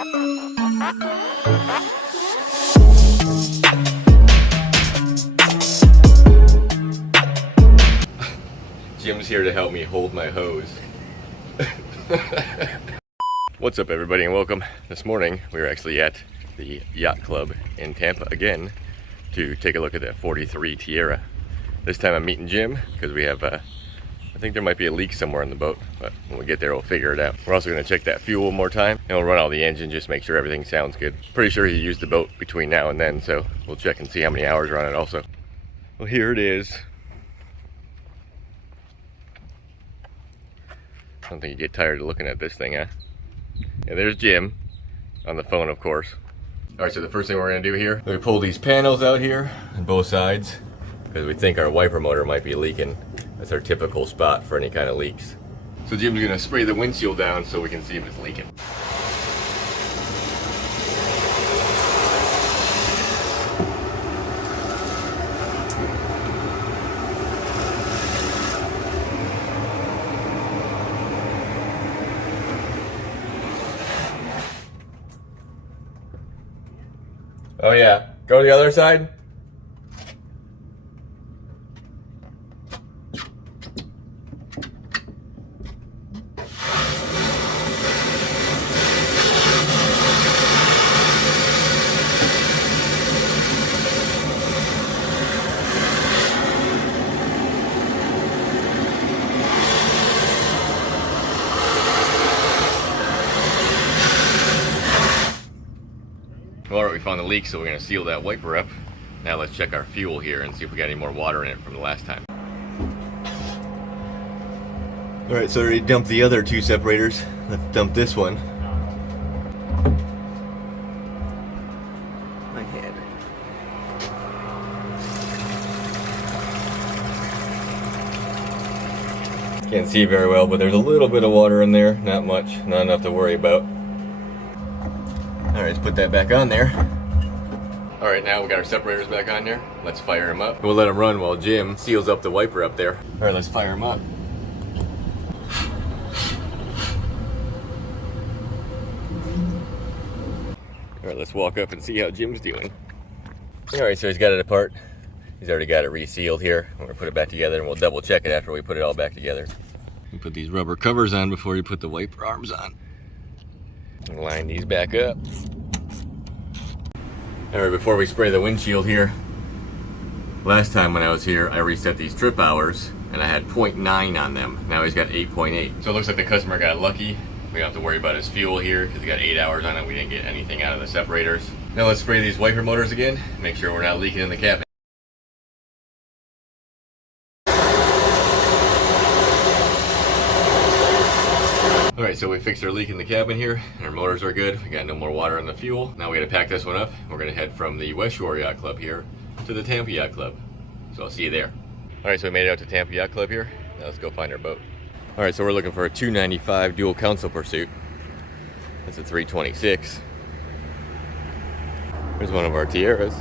Jim's here to help me hold my hose. What's up, everybody, and welcome. This morning we were actually at the yacht club in Tampa again to take a look at that 43 Tiara. This time I'm meeting Jim because we have I think there might be a leak somewhere in the boat, but when we get there we'll figure it out. We're also going to check that fuel one more time and we'll run all the engine, just make sure everything sounds good. Pretty sure he used the boat between now and then, so we'll check and see how many hours are on it also. Well, here it is. I don't think you get tired of looking at this thing, huh? Yeah, there's Jim on the phone, of course. All right, so the first thing we're gonna do here, we pull these panels out here on both sides because we think our wiper motor might be leaking. That's our typical spot for any kind of leaks. So Jim's gonna spray the windshield down so we can see if it's leaking. Oh yeah, go to the other side. All right, we found the leak, so we're gonna seal that wiper up. Now let's check our fuel here and see if we got any more water in it from the last time. All right, so I already dumped the other two separators. Let's dump this one. My head. Can't see very well, but there's a little bit of water in there. Not much, not enough to worry about. All right, let's put that back on there. All right, now we got our separators back on there. Let's fire them up. We'll let them run while Jim seals up the wiper up there. All right, let's fire them up. All right, let's walk up and see how Jim's doing. All right, so he's got it apart. He's already got it resealed here. We're gonna put it back together and we'll double check it after we put it all back together. You put these rubber covers on before you put the wiper arms on. Line these back up. All right, before we spray the windshield here, last time when I was here, I reset these trip hours and I had 0.9 on them. Now he's got 8.8. So it looks like the customer got lucky. We don't have to worry about his fuel here because he got 8 hours on it. We didn't get anything out of the separators. Now let's spray these wiper motors again. Make sure we're not leaking in the cabin. All right, so we fixed our leak in the cabin here, and our motors are good. We got no more water in the fuel. Now we gotta pack this one up. We're gonna head from the West Shore Yacht Club here to the Tampa Yacht Club. So I'll see you there. All right, so we made it out to Tampa Yacht Club here. Now let's go find our boat. All right, so we're looking for a 295 dual console pursuit. That's a 326. There's one of our Tiaras.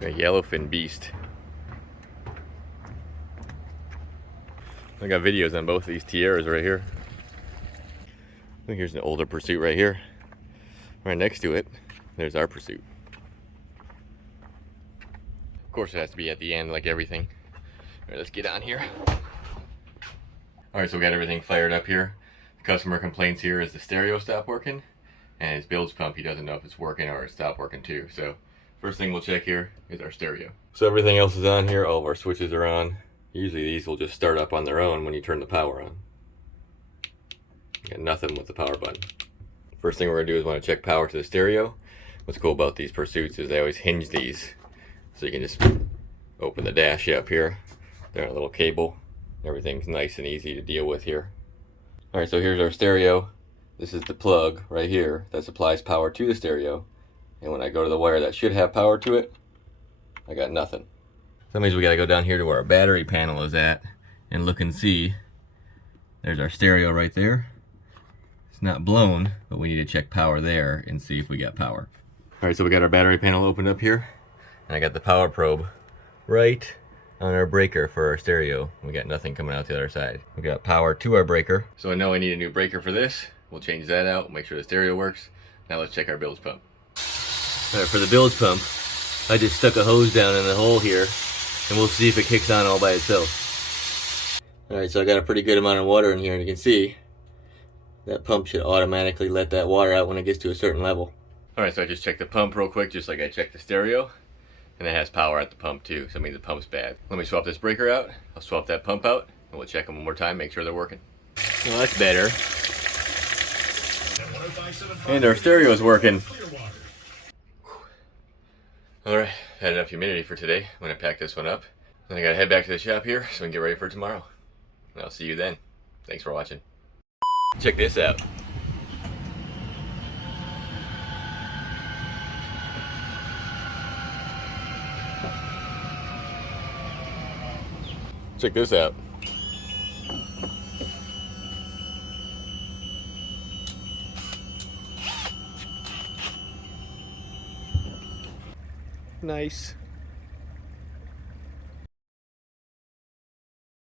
A yellowfin beast. I got videos on both of these Tiaras right here. I think here's an older Pursuit right here. Right next to it, there's our Pursuit. Of course it has to be at the end like everything. All right, let's get on here. All right, so we got everything fired up here. The customer complaints here is the stereo stopped working, and his bilge pump, he doesn't know if it's working or it stopped working too. So first thing we'll check here is our stereo. So everything else is on here, all of our switches are on. Usually these will just start up on their own when you turn the power on. Got nothing with the power button. First thing we're gonna do is want to check power to the stereo. What's cool about these Pursuits is they always hinge these. So you can just open the dash up here. They're on a little cable. Everything's nice and easy to deal with here. All right, so here's our stereo. This is the plug right here that supplies power to the stereo. And when I go to the wire that should have power to it, I got nothing. That means we gotta go down here to where our battery panel is at and look and see. There's our stereo right there. It's not blown, but we need to check power there and see if we got power. All right, so we got our battery panel opened up here, and I got the power probe right on our breaker for our stereo. We got nothing coming out the other side. We got power to our breaker. So I know I need a new breaker for this. We'll change that out, make sure the stereo works. Now let's check our bilge pump. Alright, for the bilge pump, I just stuck a hose down in the hole here, and we'll see if it kicks on all by itself. Alright, so I got a pretty good amount of water in here, and you can see that pump should automatically let that water out when it gets to a certain level. Alright, so I just checked the pump real quick, just like I checked the stereo. And it has power at the pump too, so that means the pump's bad. Let me swap this breaker out, I'll swap that pump out, and we'll check them one more time, make sure they're working. Well, that's better. And our stereo's working. Alright, had enough humidity for today. I'm gonna pack this one up. Then I gotta head back to the shop here so we can get ready for tomorrow. And I'll see you then. Thanks for watching. Check this out. Check this out. Nice.